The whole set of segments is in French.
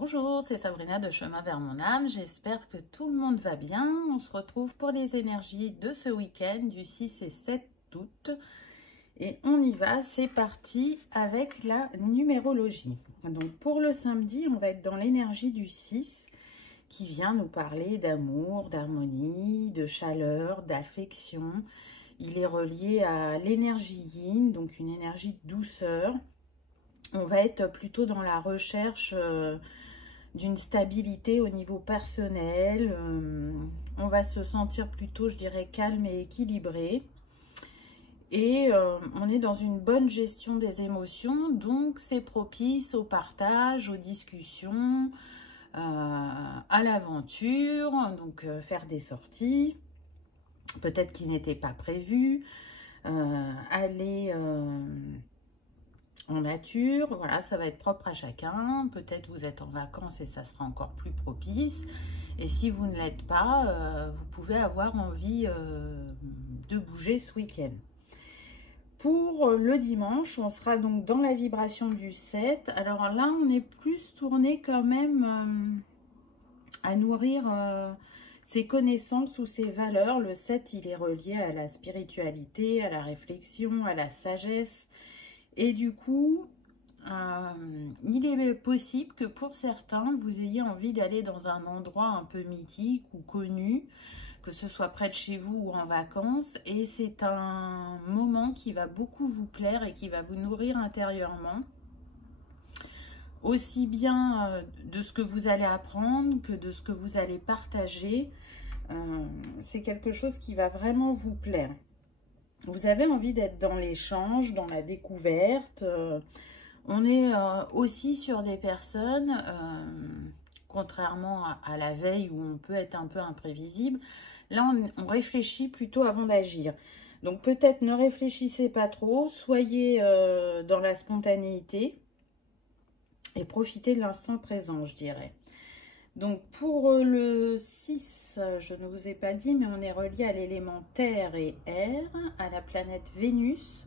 Bonjour, c'est Sabrina de Chemin vers mon âme. J'espère que tout le monde va bien. On se retrouve pour les énergies de ce week-end du 6 et 7 août. Et on y va, c'est parti avec la numérologie. Donc pour le samedi, on va être dans l'énergie du 6 qui vient nous parler d'amour, d'harmonie, de chaleur, d'affection. Il est relié à l'énergie yin, donc une énergie de douceur. On va être plutôt dans la recherche d'une stabilité au niveau personnel. On va se sentir plutôt, je dirais, calme et équilibré. Et on est dans une bonne gestion des émotions, donc c'est propice au partage, aux discussions, à l'aventure, donc faire des sorties, peut-être qui n'étaient pas prévues, aller en nature, voilà, ça va être propre à chacun. Peut-être vous êtes en vacances et ça sera encore plus propice. Et si vous ne l'êtes pas, vous pouvez avoir envie de bouger ce week-end. Pour le dimanche, on sera donc dans la vibration du 7. Alors là, on est plus tourné quand même à nourrir ses connaissances ou ses valeurs. Le 7, il est relié à la spiritualité, à la réflexion, à la sagesse. Et du coup, il est possible que pour certains, vous ayez envie d'aller dans un endroit un peu mythique ou connu, que ce soit près de chez vous ou en vacances. Et c'est un moment qui va beaucoup vous plaire et qui va vous nourrir intérieurement. Aussi bien de ce que vous allez apprendre que de ce que vous allez partager. C'est quelque chose qui va vraiment vous plaire. Vous avez envie d'être dans l'échange, dans la découverte. On est aussi sur des personnes, contrairement à la veille où on peut être un peu imprévisible, là on réfléchit plutôt avant d'agir. Donc peut-être ne réfléchissez pas trop, soyez dans la spontanéité et profitez de l'instant présent, je dirais. Donc pour le 6, je ne vous ai pas dit, mais on est relié à l'élément terre et air, à la planète Vénus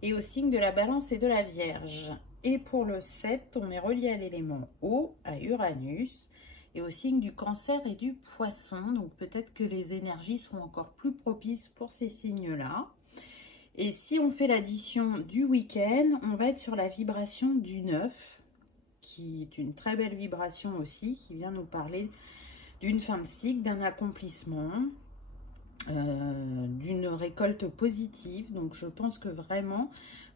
et au signe de la balance et de la Vierge. Et pour le 7, on est relié à l'élément eau, à Uranus et au signe du Cancer et du Poisson. Donc peut-être que les énergies seront encore plus propices pour ces signes-là. Et si on fait l'addition du week-end, on va être sur la vibration du 9. Qui est une très belle vibration aussi, qui vient nous parler d'une fin de cycle, d'un accomplissement, d'une récolte positive. Donc je pense que vraiment,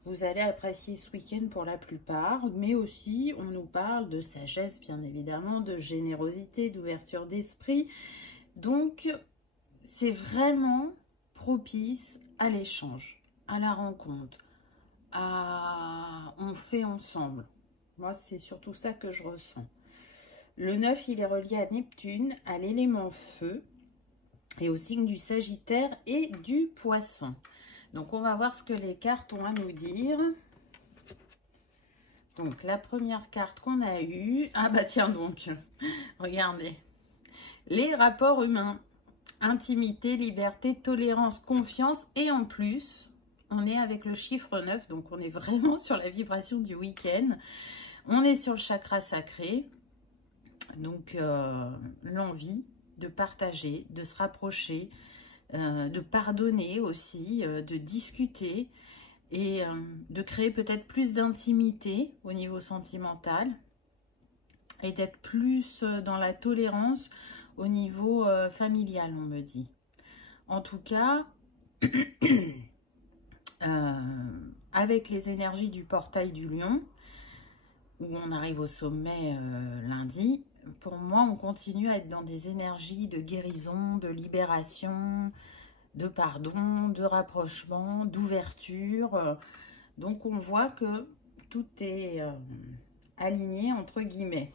vous allez apprécier ce week-end pour la plupart, mais aussi on nous parle de sagesse, bien évidemment, de générosité, d'ouverture d'esprit. Donc c'est vraiment propice à l'échange, à la rencontre, on fait ensemble. Moi, c'est surtout ça que je ressens. Le 9, il est relié à Neptune, à l'élément feu, et au signe du Sagittaire et du Poisson. Donc, on va voir ce que les cartes ont à nous dire. Donc, la première carte qu'on a eue... Ah bah tiens donc, regardez. Les rapports humains. Intimité, liberté, tolérance, confiance. Et en plus, on est avec le chiffre 9, donc on est vraiment sur la vibration du week-end. On est sur le chakra sacré, donc l'envie de partager, de se rapprocher, de pardonner aussi, de discuter et de créer peut-être plus d'intimité au niveau sentimental et d'être plus dans la tolérance au niveau familial, on me dit. En tout cas, avec les énergies du portail du lion, où on arrive au sommet lundi, pour moi, on continue à être dans des énergies de guérison, de libération, de pardon, de rapprochement, d'ouverture. Donc, on voit que tout est aligné, entre guillemets.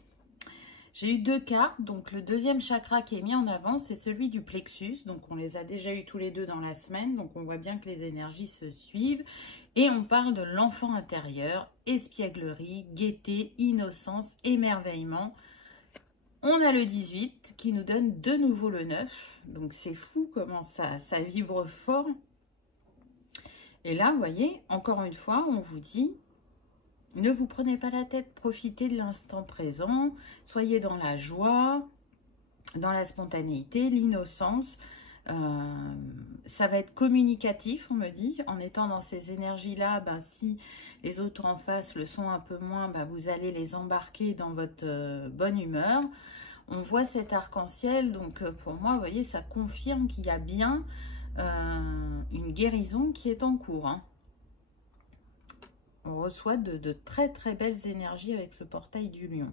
J'ai eu deux cartes. Donc, le deuxième chakra qui est mis en avant, c'est celui du plexus. Donc, on les a déjà eu tous les deux dans la semaine. Donc, on voit bien que les énergies se suivent. Et on parle de l'enfant intérieur, espièglerie, gaieté, innocence, émerveillement. On a le 18 qui nous donne de nouveau le 9. Donc, c'est fou comment ça vibre fort. Et là, vous voyez, encore une fois, on vous dit, Ne vous prenez pas la tête, profitez de l'instant présent, soyez dans la joie, dans la spontanéité, l'innocence. Ça va être communicatif, on me dit, en étant dans ces énergies-là, ben, si les autres en face le sont un peu moins, ben, vous allez les embarquer dans votre bonne humeur. On voit cet arc-en-ciel, donc pour moi, vous voyez, ça confirme qu'il y a bien une guérison qui est en cours. Hein. On reçoit de très très belles énergies avec ce portail du lion.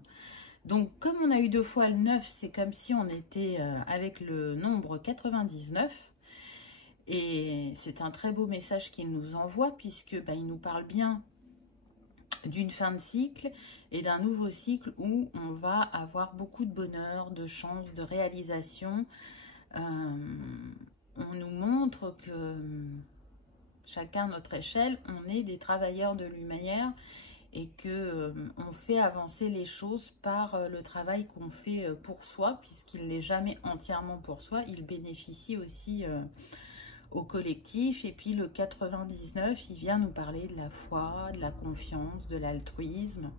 Donc, comme on a eu 2 fois le 9, c'est comme si on était avec le nombre 99. Et c'est un très beau message qu'il nous envoie, puisque ben, il nous parle bien d'une fin de cycle et d'un nouveau cycle où on va avoir beaucoup de bonheur, de chance, de réalisation. On nous montre que chacun à notre échelle, on est des travailleurs de lumière et que on fait avancer les choses par le travail qu'on fait pour soi, puisqu'il n'est jamais entièrement pour soi, il bénéficie aussi au collectif. Et puis le 99, il vient nous parler de la foi, de la confiance, de l'altruisme,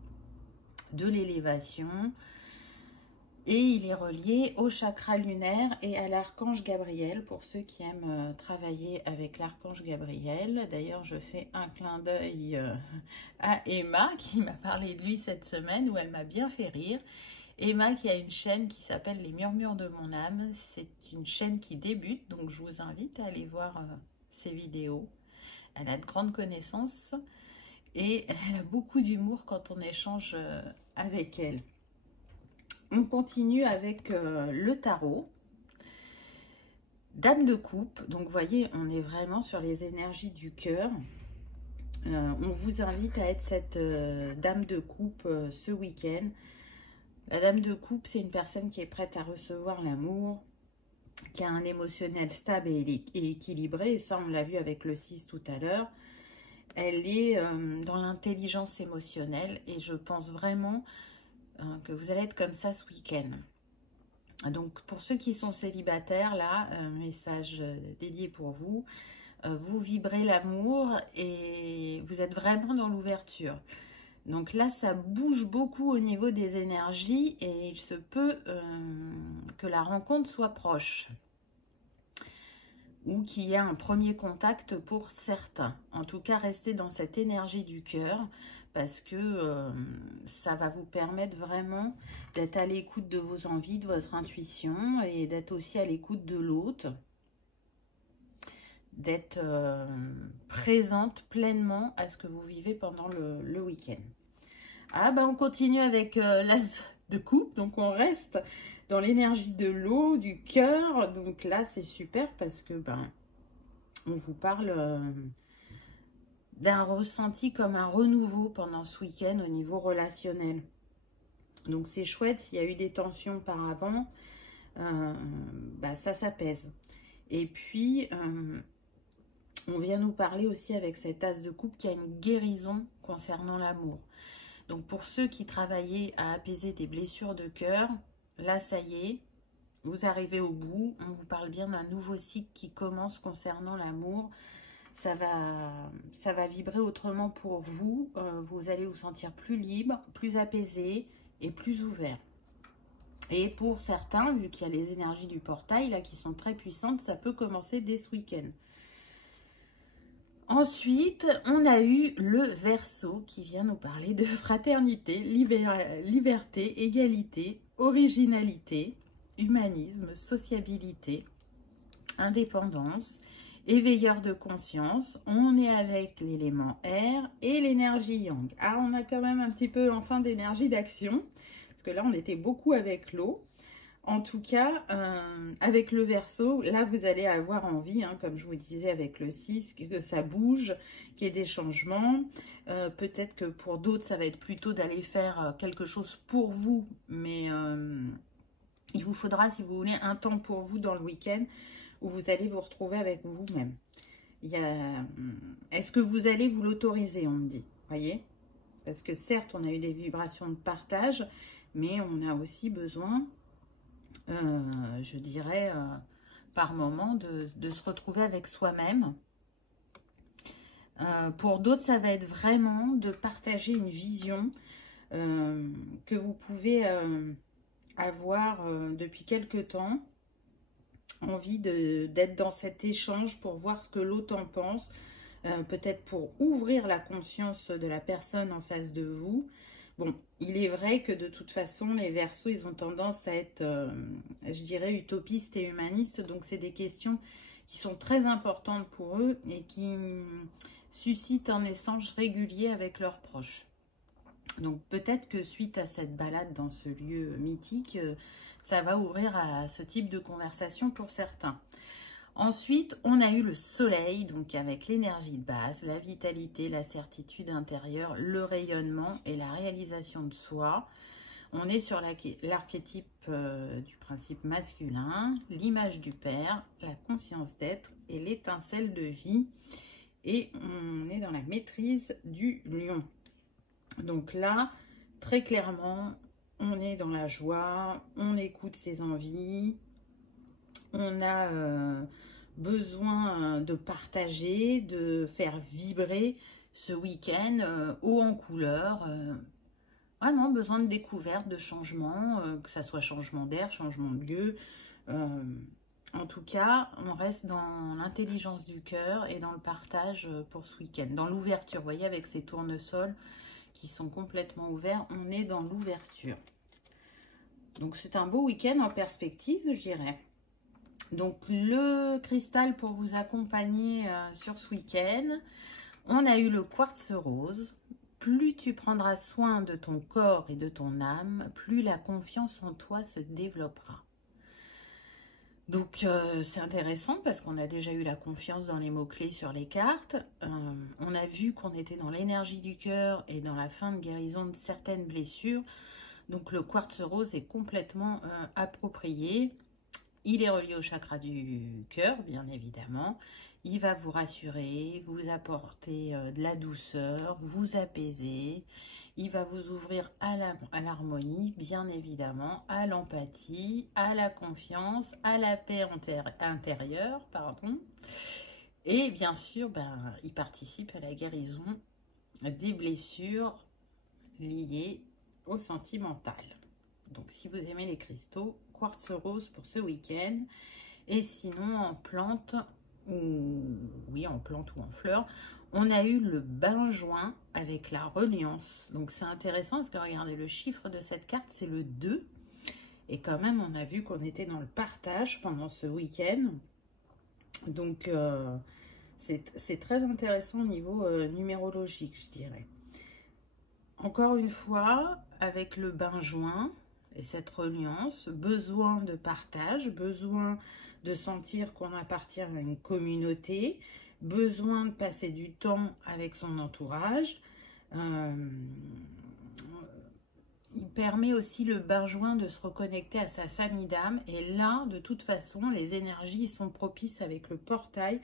de l'élévation. Et il est relié au chakra lunaire et à l'archange Gabriel, pour ceux qui aiment travailler avec l'archange Gabriel. D'ailleurs, je fais un clin d'œil à Emma, qui m'a parlé de lui cette semaine, où elle m'a bien fait rire. Emma qui a une chaîne qui s'appelle Les Murmures de mon âme. C'est une chaîne qui débute, donc je vous invite à aller voir ses vidéos. Elle a de grandes connaissances et elle a beaucoup d'humour quand on échange avec elle. On continue avec le tarot. Dame de coupe, donc vous voyez, on est vraiment sur les énergies du cœur. On vous invite à être cette dame de coupe ce week-end. La dame de coupe, c'est une personne qui est prête à recevoir l'amour, qui a un émotionnel stable et équilibré. Et ça, on l'a vu avec le 6 tout à l'heure. Elle est dans l'intelligence émotionnelle et je pense vraiment que vous allez être comme ça ce week-end. Donc, pour ceux qui sont célibataires, là, un message dédié pour vous. Vous vibrez l'amour et vous êtes vraiment dans l'ouverture. Donc là, ça bouge beaucoup au niveau des énergies et il se peut que la rencontre soit proche. Ou qu'il y ait un premier contact pour certains. En tout cas, restez dans cette énergie du cœur, parce que ça va vous permettre vraiment d'être à l'écoute de vos envies, de votre intuition, et d'être aussi à l'écoute de l'autre, d'être présente pleinement à ce que vous vivez pendant le week-end. Ah ben on continue avec l'as de coupe, donc on reste dans l'énergie de l'eau, du cœur. Donc là c'est super parce que ben on vous parle d'un ressenti comme un renouveau pendant ce week-end au niveau relationnel. Donc c'est chouette, s'il y a eu des tensions par avant, ça s'apaise. Et puis on vient nous parler aussi avec cet as de coupe qu'il y a une guérison concernant l'amour. Donc pour ceux qui travaillaient à apaiser des blessures de cœur, là ça y est, vous arrivez au bout. On vous parle bien d'un nouveau cycle qui commence concernant l'amour. Ça va vibrer autrement pour vous. Vous allez vous sentir plus libre, plus apaisé et plus ouvert. Et pour certains, vu qu'il y a les énergies du portail là qui sont très puissantes, ça peut commencer dès ce week-end. Ensuite, on a eu le Verseau qui vient nous parler de fraternité, liberté, égalité, originalité, humanisme, sociabilité, indépendance, éveilleur de conscience. On est avec l'élément air et l'énergie yang. Ah, on a quand même un petit peu enfin d'énergie d'action, parce que là, on était beaucoup avec l'eau. En tout cas, avec le Verseau, là, vous allez avoir envie, hein, comme je vous disais avec le 6, que ça bouge, qu'il y ait des changements. Peut-être que pour d'autres, ça va être plutôt d'aller faire quelque chose pour vous. Mais il vous faudra, si vous voulez, un temps pour vous dans le week-end où vous allez vous retrouver avec vous-même. Est-ce que vous allez vous l'autoriser, on me dit, voyez? Parce que certes, on a eu des vibrations de partage, mais on a aussi besoin... je dirais, par moment, de se retrouver avec soi-même. Pour d'autres, ça va être vraiment de partager une vision que vous pouvez avoir depuis quelque temps. Envie d'être dans cet échange pour voir ce que l'autre en pense. Peut-être pour ouvrir la conscience de la personne en face de vous. Bon, il est vrai que de toute façon, les Verseaux, ils ont tendance à être, je dirais, utopistes et humanistes. Donc, c'est des questions qui sont très importantes pour eux et qui suscitent un échange régulier avec leurs proches. Donc, peut-être que suite à cette balade dans ce lieu mythique, ça va ouvrir à ce type de conversation pour certains. Ensuite, on a eu le soleil, donc avec l'énergie de base, la vitalité, la certitude intérieure, le rayonnement et la réalisation de soi. On est sur l'archétype du principe masculin, l'image du père, la conscience d'être et l'étincelle de vie. Et on est dans la maîtrise du lion. Donc là, très clairement, on est dans la joie, on écoute ses envies, on a besoin de partager, de faire vibrer ce week-end haut en couleur. Vraiment besoin de découverte, de changement, que ça soit changement d'air, changement de lieu. En tout cas, on reste dans l'intelligence du cœur et dans le partage pour ce week-end. Dans l'ouverture, vous voyez, avec ces tournesols qui sont complètement ouverts, on est dans l'ouverture. Donc, c'est un beau week-end en perspective, je dirais. Donc, le cristal pour vous accompagner sur ce week-end, on a eu le quartz rose. Plus tu prendras soin de ton corps et de ton âme, plus la confiance en toi se développera. Donc, c'est intéressant parce qu'on a déjà eu la confiance dans les mots-clés sur les cartes. On a vu qu'on était dans l'énergie du cœur et dans la fin de guérison de certaines blessures. Donc, le quartz rose est complètement approprié. Il est relié au chakra du cœur, bien évidemment. Il va vous rassurer, vous apporter de la douceur, vous apaiser. Il va vous ouvrir à l'harmonie, bien évidemment, à l'empathie, à la confiance, à la paix intérieure, pardon. Et bien sûr, il participe à la guérison des blessures liées au sentimental. Donc, si vous aimez les cristaux, quartz rose pour ce week-end. Et sinon, en plante, oui, en plante ou en fleurs, on a eu le benjoin avec la reliance. Donc, c'est intéressant parce que regardez, le chiffre de cette carte, c'est le 2. Et quand même, on a vu qu'on était dans le partage pendant ce week-end. Donc, c'est très intéressant au niveau numérologique, je dirais. Encore une fois, avec le benjoin et cette reliance, besoin de partage, besoin de sentir qu'on appartient à une communauté, besoin de passer du temps avec son entourage. Il permet aussi le benjoin de se reconnecter à sa famille d'âme. Et là, de toute façon, les énergies sont propices avec le portail.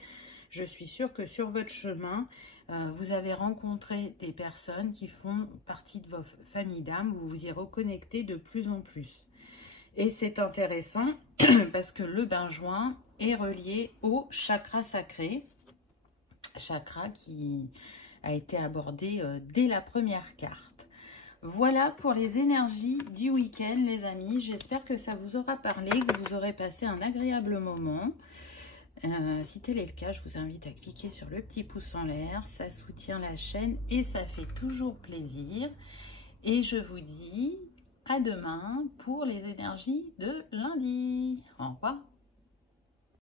Je suis sûre que sur votre chemin, vous avez rencontré des personnes qui font partie de vos familles d'âme. Vous vous y reconnectez de plus en plus. Et c'est intéressant parce que le benjoin est relié au chakra sacré. Chakra qui a été abordé dès la première carte. Voilà pour les énergies du week-end, les amis. J'espère que ça vous aura parlé, que vous aurez passé un agréable moment. Si tel est le cas, je vous invite à cliquer sur le petit pouce en l'air. Ça soutient la chaîne et ça fait toujours plaisir. Et je vous dis à demain pour les énergies de lundi. Au revoir.